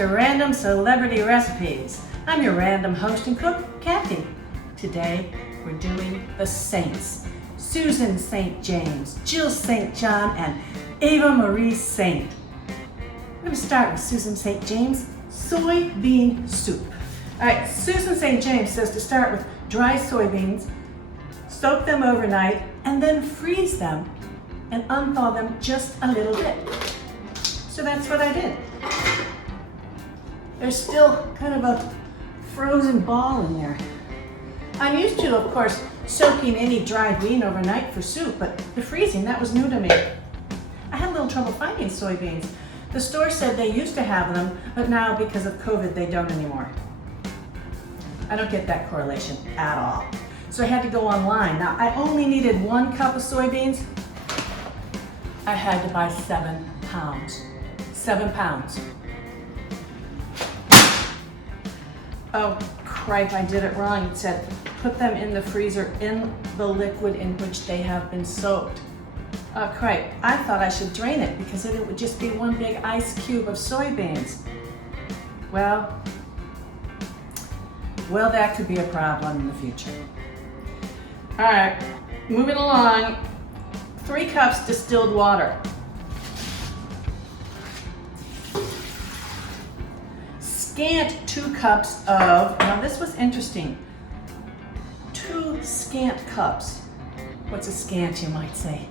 to Random Celebrity Recipes. I'm your random host and cook, Kathy. Today, we're doing the Saints. Susan St. James, Jill St. John, and Ava Marie Saint. We're gonna start with Susan St. James soybean soup. All right, Susan St. James says to start with dry soybeans, soak them overnight, and then freeze them and unthaw them just a little bit. So that's what I did. There's still kind of a frozen ball in there. I'm used to, of course, soaking any dried bean overnight for soup, but the freezing, that was new to me. I had a little trouble finding soybeans. The store said they used to have them, but now because of COVID, they don't anymore. I don't get that correlation at all. So I had to go online. Now, I only needed 1 cup of soybeans. I had to buy 7 pounds. 7 pounds. Oh, cripe, I did it wrong. It said, put them in the freezer in the liquid in which they have been soaked. Oh, cripe, I thought I should drain it because it would just be 1 big ice cube of soybeans. Well, that could be a problem in the future. All right, moving along. 3 cups distilled water. Scant 2 cups of, now this was interesting, 2 scant cups. What's a scant, you might say?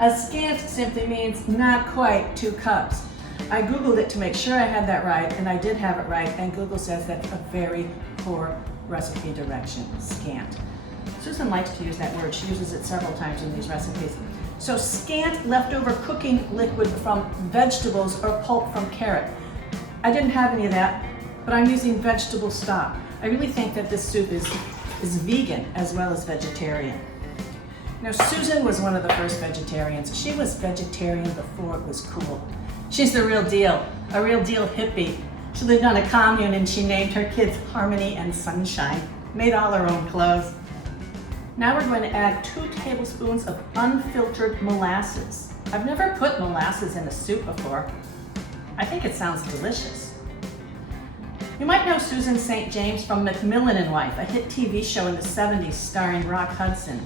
A scant simply means not quite 2 cups. I Googled it to make sure I had that right, and I did have it right, and Google says that's a very poor recipe direction, scant. Susan likes to use that word. She uses it several times in these recipes. So scant leftover cooking liquid from vegetables or pulp from carrot. I didn't have any of that, but I'm using vegetable stock. I really think that this soup is vegan as well as vegetarian. Now, Susan was one of the first vegetarians. She was vegetarian before it was cool. She's the real deal, a real deal hippie. She lived on a commune and she named her kids Harmony and Sunshine, made all her own clothes. Now we're going to add 2 tablespoons of unfiltered molasses. I've never put molasses in a soup before. I think it sounds delicious. You might know Susan St. James from Macmillan and Wife, a hit TV show in the 70s starring Rock Hudson.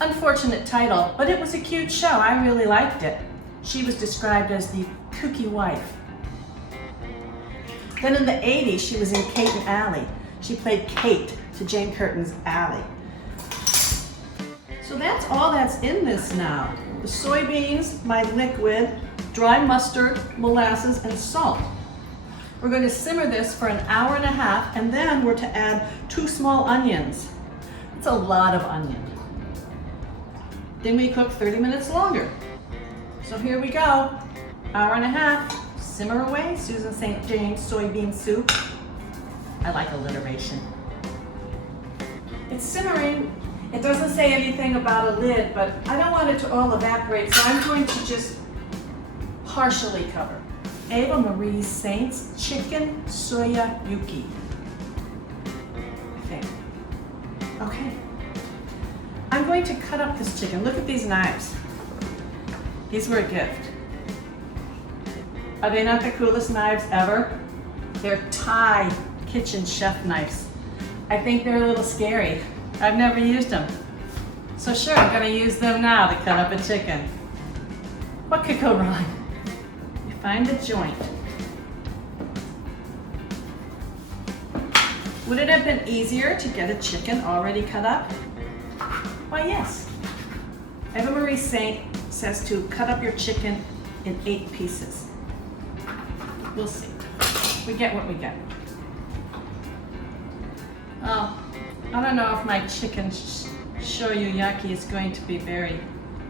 Unfortunate title, but it was a cute show. I really liked it. She was described as the kooky wife. Then in the 80s, she was in Kate and Allie. She played Kate to Jane Curtin's Allie. So that's all that's in this now. The soybeans, my liquid, dry mustard, molasses, and salt. We're going to simmer this for an hour and a half, and then we're to add 2 small onions. It's a lot of onion. Then we cook 30 minutes longer. So here we go, hour and a half, simmer away, Susan St. James soybean soup. I like alliteration. It's simmering. It doesn't say anything about a lid, but I don't want it to all evaporate, so I'm going to just partially cover. Ava Marie Saint's chicken soya yuki, I think. Okay. I'm going to cut up this chicken. Look at these knives. These were a gift. Are they not the coolest knives ever? They're Thai kitchen chef knives. I think they're a little scary. I've never used them. So sure, I'm gonna use them now to cut up a chicken. What could go wrong? You find the joint. Would it have been easier to get a chicken already cut up? Why, yes. Eva Marie Saint says to cut up your chicken in 8 pieces. We'll see. We get what we get. Oh, I don't know if my chicken shoyuki is going to be very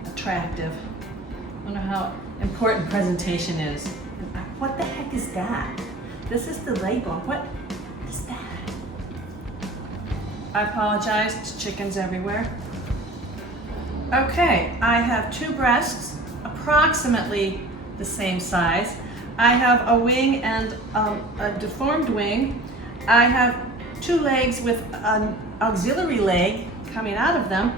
attractive. I don't know how important presentation is. What the heck is that? This is the label. What is that? I apologize, it's chickens everywhere. Okay, I have 2 breasts, approximately the same size. I have a wing and a deformed wing. I have 2 legs with an auxiliary leg coming out of them,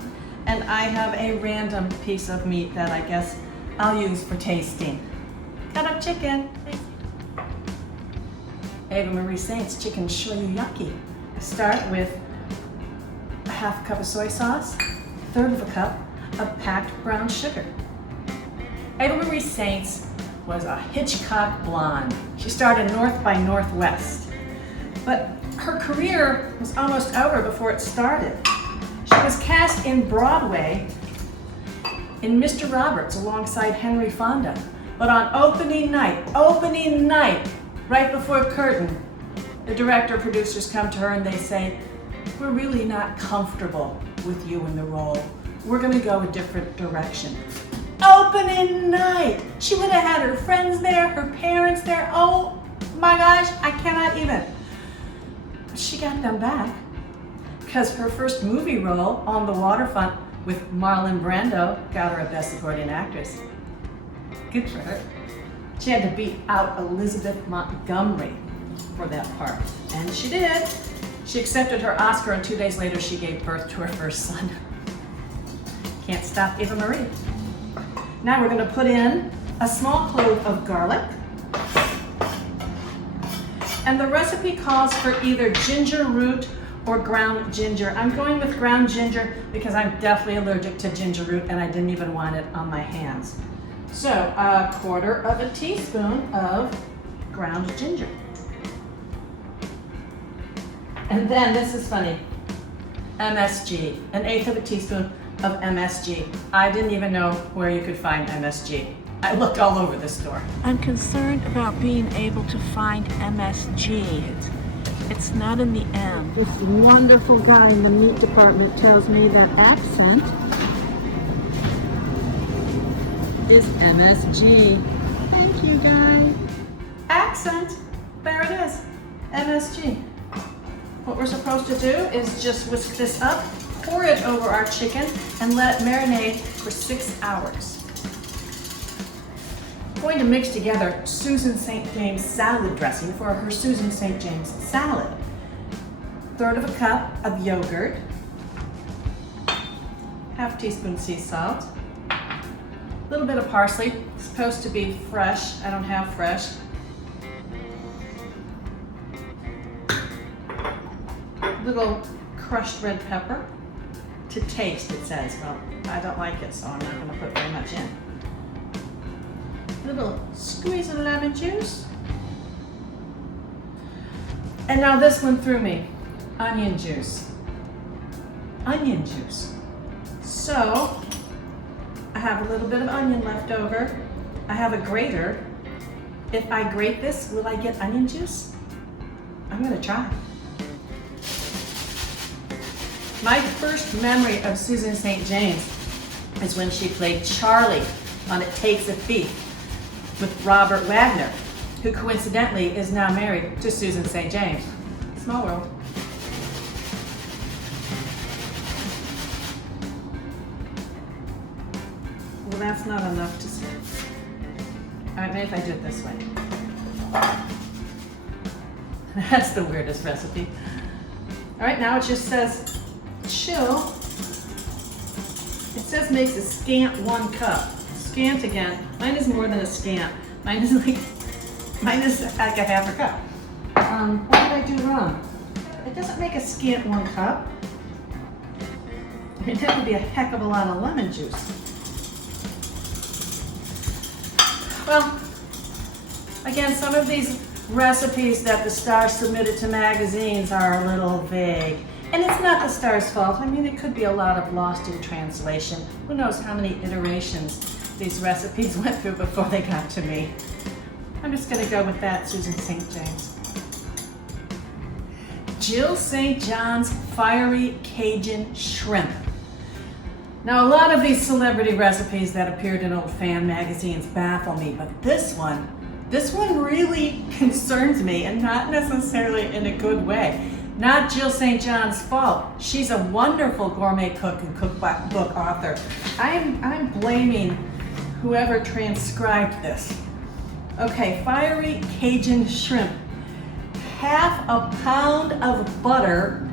and I have a random piece of meat that I guess I'll use for tasting. Cut up chicken. Ava Marie Saint's chicken shoyuki. Start with a half cup of soy sauce, a third of a cup of packed brown sugar. Ava Marie Saint's was a Hitchcock blonde. She starred in North by Northwest, but her career was almost over before it started. She was cast in Broadway in Mr. Roberts alongside Henry Fonda, but on opening night, right before curtain, the director and producers come to her and they say, we're really not comfortable with you in the role. We're gonna go a different direction. Opening night! She would have had her friends there, her parents there. Oh my gosh, I cannot even. She got them back because her first movie role, On the Waterfront with Marlon Brando, got her a Best Supporting Actress. Good for her. She had to beat out Elizabeth Montgomery for that part, and she did. She accepted her Oscar, and 2 days later she gave birth to her first son. Can't stop Eva Marie. Now we're going to put in a small clove of garlic. And the recipe calls for either ginger root or ground ginger. I'm going with ground ginger because I'm definitely allergic to ginger root and I didn't even want it on my hands. So a quarter of a teaspoon of ground ginger. And then, this is funny, MSG, an eighth of a teaspoon of MSG. I didn't even know where you could find MSG. I looked all over the store. I'm concerned about being able to find MSG. It's not in the M. This wonderful guy in the meat department tells me that accent is MSG. Thank you, guy. Accent, there it is, MSG. What we're supposed to do is just whisk this up, pour it over our chicken, and let it marinate for 6 hours. I'm going to mix together Susan St. James salad dressing for her Susan St. James salad. Third of a cup of yogurt, half teaspoon sea salt, a little bit of parsley. It's supposed to be fresh. I don't have fresh. Little crushed red pepper to taste, it says. Well, I don't like it, so I'm not going to put very much in. Little squeeze of lemon juice. And now this one threw me. Onion juice. Onion juice. So, I have a little bit of onion left over. I have a grater. If I grate this, will I get onion juice? I'm going to try. My first memory of Susan St. James is when she played Charlie on It Takes a Thief with Robert Wagner, who coincidentally is now married to Susan St. James. Small world. Well, that's not enough to see. All right, maybe if I do it this way. That's the weirdest recipe. All right, now it just says chill. It says makes a scant 1 cup. Scant again. Mine is more than a scant. Mine is like a half a cup. What did I do wrong? It doesn't make a scant 1 cup. I mean, that would be a heck of a lot of lemon juice. Well, again, some of these recipes that the stars submitted to magazines are a little vague. And it's not the star's fault. I mean, it could be a lot of lost in translation. Who knows how many iterations these recipes went through before they got to me. I'm just gonna go with that, Susan St. James. Jill St. John's Fiery Cajun Shrimp. Now, a lot of these celebrity recipes that appeared in old fan magazines baffle me, but this one really concerns me, and not necessarily in a good way. Not Jill St. John's fault. She's a wonderful gourmet cook and cookbook author. I'm blaming whoever transcribed this. Okay, Fiery Cajun Shrimp. Half a pound of butter,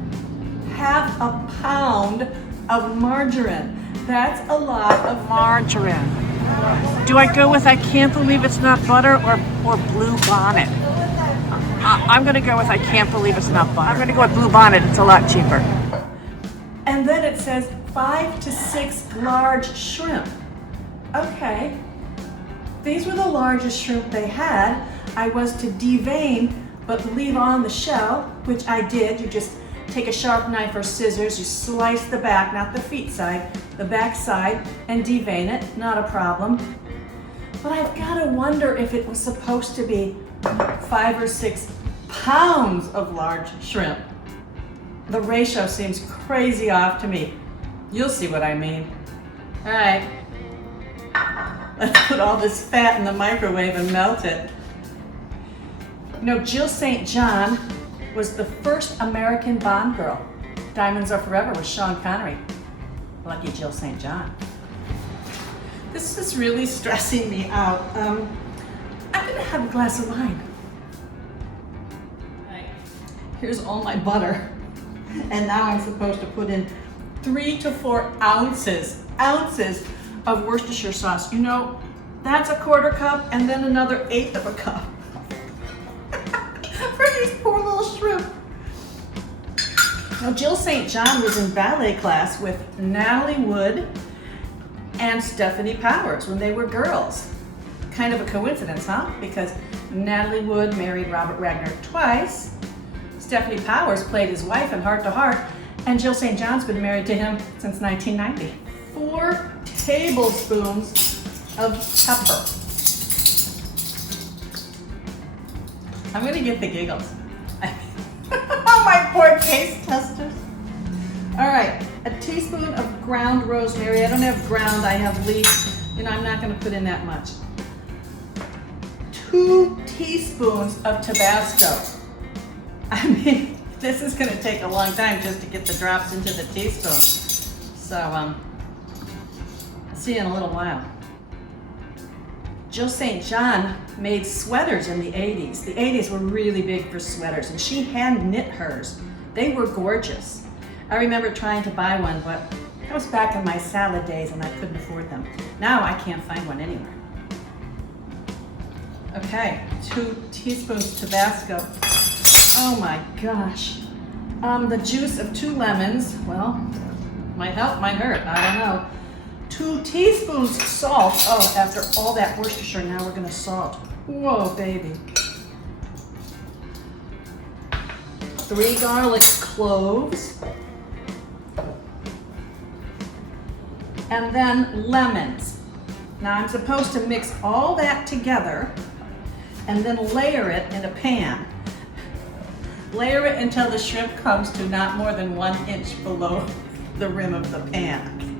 half a pound of margarine. That's a lot of margarine. Do I go with I can't believe it's not butter or Blue Bonnet? I'm gonna go with I can't believe it's not butter. I'm gonna go with Blue Bonnet, it's a lot cheaper. And then it says 5 to 6 large shrimp. Okay, these were the largest shrimp they had. I was to devein, but leave on the shell, which I did. You just take a sharp knife or scissors, you slice the back, not the feet side, the back side, and devein it, not a problem. But I've gotta wonder if it was supposed to be 5 or 6 pounds of large shrimp. The ratio seems crazy off to me. You'll see what I mean. All right, let's put all this fat in the microwave and melt it. You know, Jill St. John was the first American Bond girl. Diamonds Are Forever with Sean Connery. Lucky Jill St. John. This is really stressing me out. I'm gonna have a glass of wine. Here's all my butter. And now I'm supposed to put in 3 to 4 ounces of Worcestershire sauce. You know, that's a 1/4 cup and then another 1/8 of a cup. For these poor little shrimp. Now, Jill St. John was in ballet class with Natalie Wood and Stephanie Powers when they were girls. Kind of a coincidence, huh? Because Natalie Wood married Robert Wagner twice. Stephanie Powers played his wife in Heart to Heart, and Jill St. John's been married to him since 1990. 4 tablespoons of pepper. I'm gonna get the giggles. Oh, my poor taste testers. All right, a teaspoon of ground rosemary. I don't have ground, I have leaf. You know, I'm not gonna put in that much. 2 teaspoons of Tabasco. I mean, this is gonna take a long time just to get the drops into the teaspoon. So, I'll see you in a little while. Jill St. John made sweaters in the 80s. The 80s were really big for sweaters, and she hand knit hers. They were gorgeous. I remember trying to buy one, but that was back in my salad days and I couldn't afford them. Now I can't find one anywhere. Okay, 2 teaspoons Tabasco. Oh my gosh. The juice of 2 lemons, well, might help, might hurt, I don't know. 2 teaspoons salt. Oh, after all that Worcestershire, now we're gonna salt. Whoa, baby. 3 garlic cloves. And then lemons. Now I'm supposed to mix all that together and then layer it in a pan. Layer it until the shrimp comes to not more than 1 inch below the rim of the pan.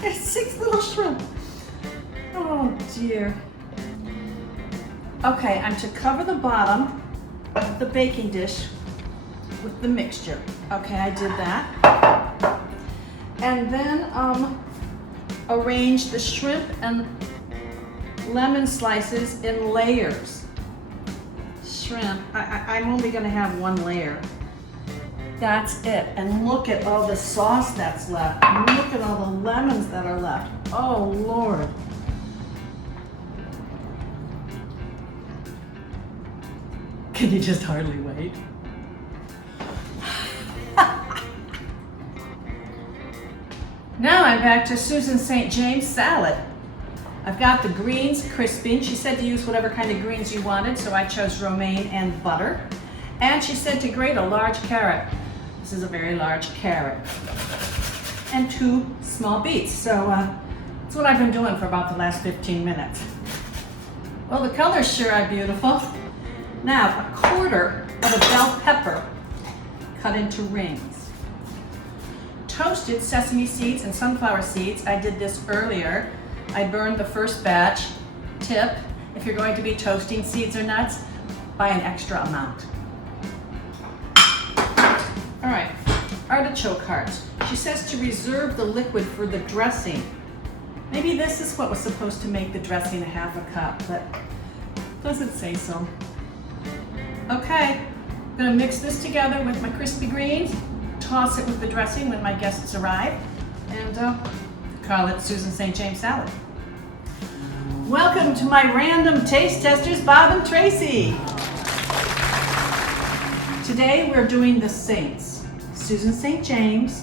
There's 6 little shrimp. Oh dear. Okay, I'm to cover the bottom of the baking dish with the mixture. Okay, I did that. And then arrange the shrimp and lemon slices in layers. Shrimp, I'm only gonna have 1 layer. That's it. And look at all the sauce that's left. And look at all the lemons that are left. Oh, Lord. Can you just hardly wait? Now I'm back to Susan St. James salad. I've got the greens crisping. She said to use whatever kind of greens you wanted, so I chose romaine and butter. And she said to grate a large carrot. This is a very large carrot. And 2 small beets. So that's what I've been doing for about the last 15 minutes. Well, the colors sure are beautiful. Now, a 1/4 of a bell pepper cut into rings. Toasted sesame seeds and sunflower seeds. I did this earlier. I burned the first batch. Tip, if you're going to be toasting seeds or nuts, buy an extra amount. All right, artichoke hearts. She says to reserve the liquid for the dressing. Maybe this is what was supposed to make the dressing a 1/2 cup, but it doesn't say so. Okay, I'm gonna mix this together with my crispy greens, toss it with the dressing when my guests arrive, and call it Susan St. James salad. Welcome to my random taste testers, Bob and Tracy. Today we're doing the saints. Susan St. James,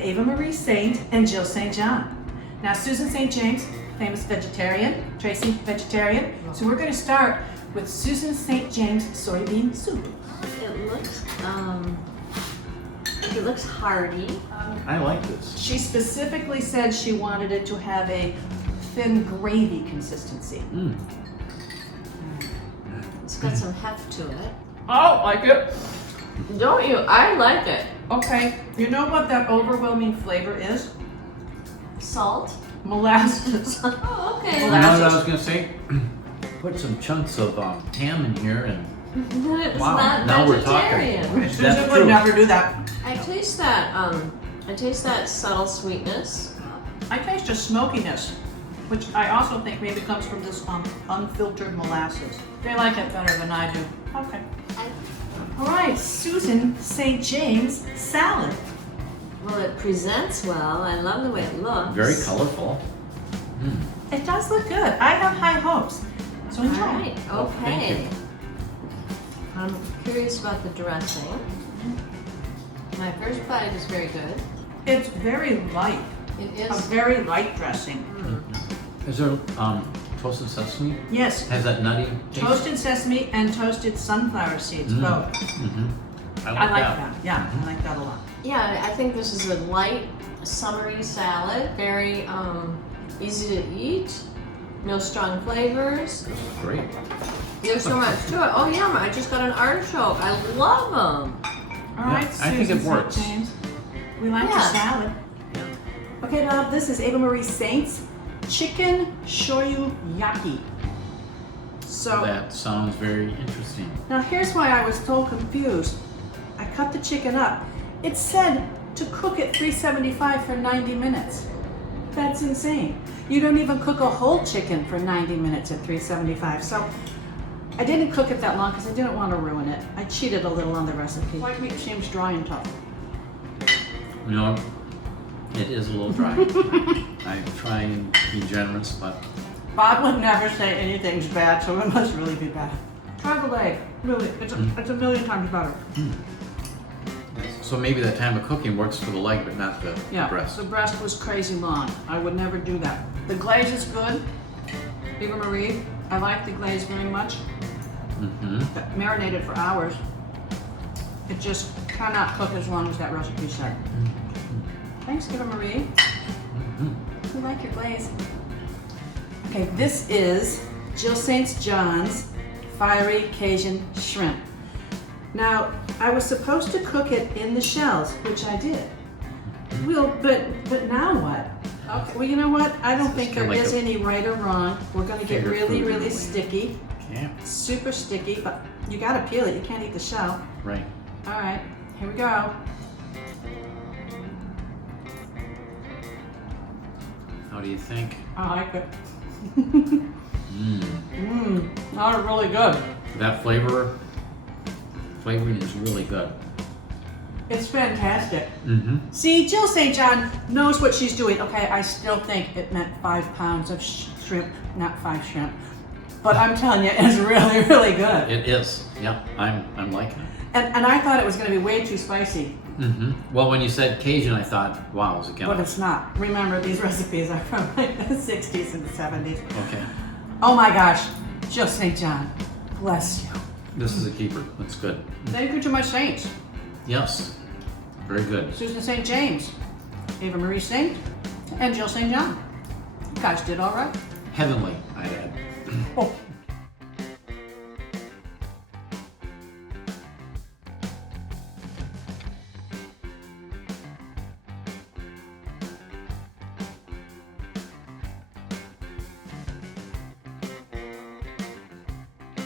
Ava Marie Saint, and Jill St. John. Now Susan St. James, famous vegetarian, Tracy, vegetarian. So we're gonna start with Susan St. James soybean soup. It looks hearty. I like this. She specifically said she wanted it to have a thin gravy consistency. It's got some heft to it. Oh, like it? Don't you? I like it. Okay, you know what that overwhelming flavor is? Salt. Molasses. Oh, okay. You know what I was gonna say? Put some chunks of ham in here and It's wow, not now we're vegetarian. talking. Susan That's would true. never do that. I taste that subtle sweetness. I taste a smokiness, which I also think maybe comes from this unfiltered molasses. They like it better than I do. Okay. All right, Susan St. James salad. Well, it presents well. I love the way it looks. Very colorful. It does look good. I have high hopes. So All enjoy. right. Oh, thank Okay. you. I'm curious about the dressing. My first bite is very good. It's very light. It A is. very light dressing. Is there toasted sesame? Yes, Has that nutty taste? toasted sesame and toasted sunflower seeds, both. I I like that. Yeah, I like that a lot. Yeah, I think this is a light, summery salad. Very easy to eat. No strong flavors. This is great. There's so much to it. Oh yeah, I just got an artichoke. I love them. All right, I think Susan it works. St. James. We like your Yeah. salad. Okay, Bob, this is Ava Marie Saint's chicken shoyu yaki. So That sounds very interesting. now here's why I was so confused. I cut the chicken up. It said to cook at 375 for 90 minutes. That's insane. You don't even cook a whole chicken for 90 minutes at 375. So I didn't cook it that long because I didn't want to ruin it. I cheated a little on the recipe. White meat seems dry and tough. You know, it is a little dry. I try and be generous, but Bob would never say anything's bad, so it must really be bad. Try the leg. Really, it's a million times better. so maybe the time of cooking works for the leg, but not the Yeah, breast. the breast was crazy long. I would never do that. The glaze is good. Eva Marie, I like the glaze very much. Marinated for hours. It just cannot cook as long as that recipe said. Thanks, Eva Marie. We like your glaze. Okay, this is Jill St. John's fiery Cajun shrimp. Now, I was supposed to cook it in the shells, which I did. Well, but now what? Okay, well, you know what? I don't think there kinda like is a any right or wrong. We're gonna get finger really, food in a really way. sticky, Yeah, super sticky, but you gotta peel it. You can't eat the shell. right. All right, here we go. How do you think? I like it. Not really good. That flavoring is really good. It's fantastic. Mm-hmm. See, Jill St. John knows what she's doing. Okay, I still think it meant 5 pounds of shrimp, not 5 shrimp. But I'm telling you, it's really, really good. It is. Yep, I'm liking it. And I thought it was going to be way too spicy, Well, when you said Cajun, I thought, wow, is it but gonna? it's not. Remember, these recipes are from like the 60s and 70s. Okay, Oh my gosh, Jill St. John, bless you. this is a keeper. That's good. Thank you to my saints. Yes, very good. Susan St. James, Ava Marie Saint, and Jill St. John. You guys did all right. Heavenly.